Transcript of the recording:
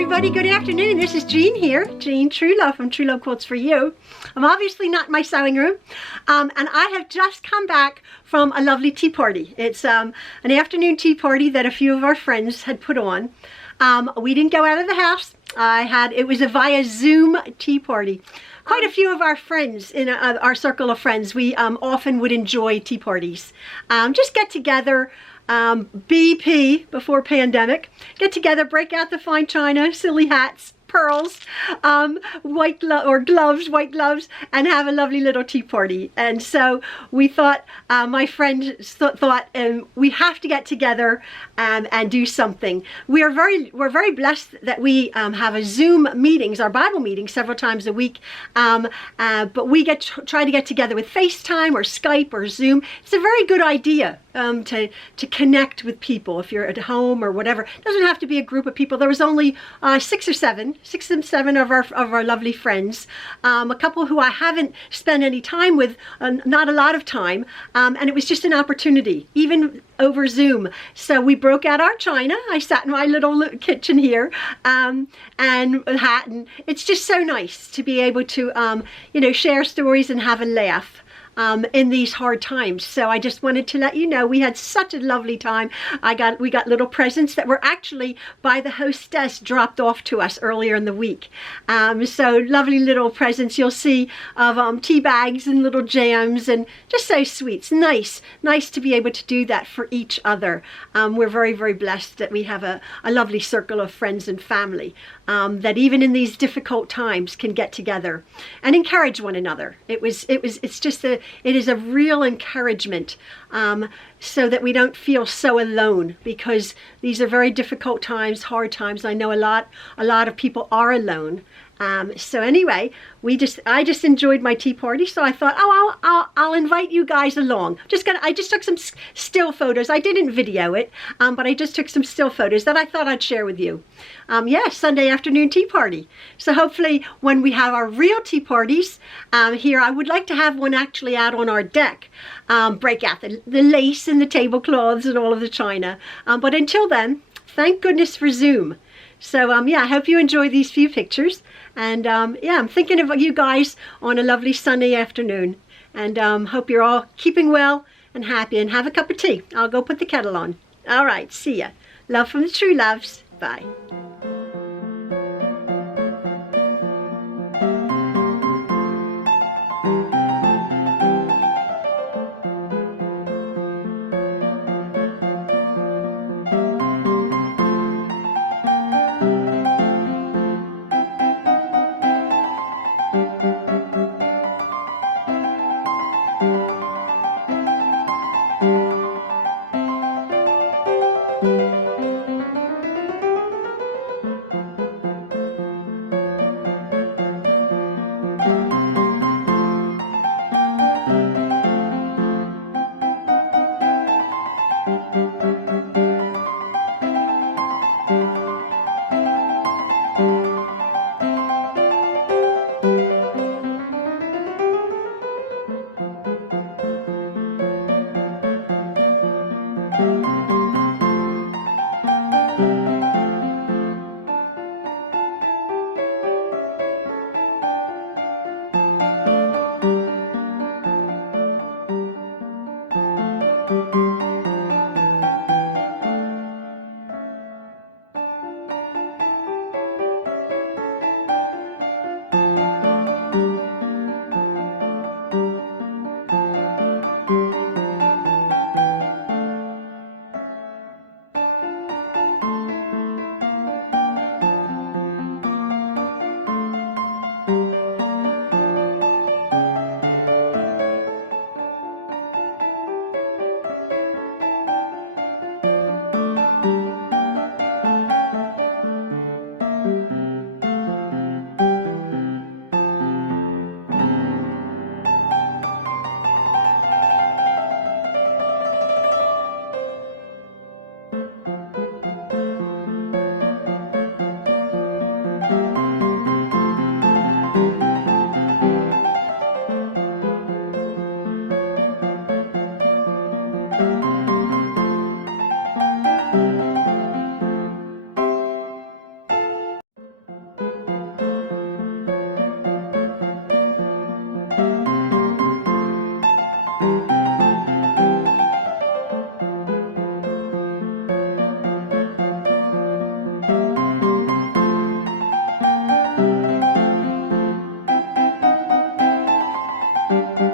everybody, good afternoon. This is Jean here, Jean Truelove from True Love Quilts for You. I'm obviously not in my sewing room, and I have just come back from a lovely tea party. It's an afternoon tea party that a few of our friends had put on. We didn't go out of the house. It was a via Zoom tea party. Quite a few of our friends in our circle of friends, we often would enjoy tea parties. Just get together. BP, before pandemic, get together, break out the fine china, silly hats, pearls, white gloves, and have a lovely little tea party. And so we thought, my friend thought, we have to get together and do something. We're very blessed that we have a Zoom meetings, our Bible meetings, several times a week. But we try to get together with FaceTime or Skype or Zoom. It's a very good idea to connect with people if you're at home or whatever. It doesn't have to be a group of people. There was only six or seven of our lovely friends, a couple who I haven't spent any time with, not a lot of time, and it was just an opportunity, even over Zoom. So we broke out our china. I sat in my little kitchen here, and a hat, and it's just so nice to be able to share stories and have a laugh in these hard times. So I just wanted to let you know we had such a lovely time. We got little presents that were actually by the hostess dropped off to us earlier in the week. So lovely little presents you'll see of tea bags and little jams, and just so sweet. It's nice to be able to do that for each other. We're very, very blessed that we have a lovely circle of friends and family that even in these difficult times can get together and encourage one another. It is a real encouragement, so that we don't feel so alone, because these are very difficult times, hard times. I know a lot of people are alone. So anyway, I just enjoyed my tea party, so I thought, I'll invite you guys along. I just took some still photos. I didn't video it, but I just took some still photos that I thought I'd share with you. Sunday afternoon tea party. So hopefully when we have our real tea parties here, I would like to have one actually out on our deck. Break out the lace and the tablecloths and all of the china. But until then, thank goodness for Zoom. So I hope you enjoy these few pictures, and I'm thinking of you guys on a lovely Sunday afternoon, and hope you're all keeping well and happy, and have a cup of tea. I'll go put the kettle on. All right, see ya. Love from the True Loves. Bye. you.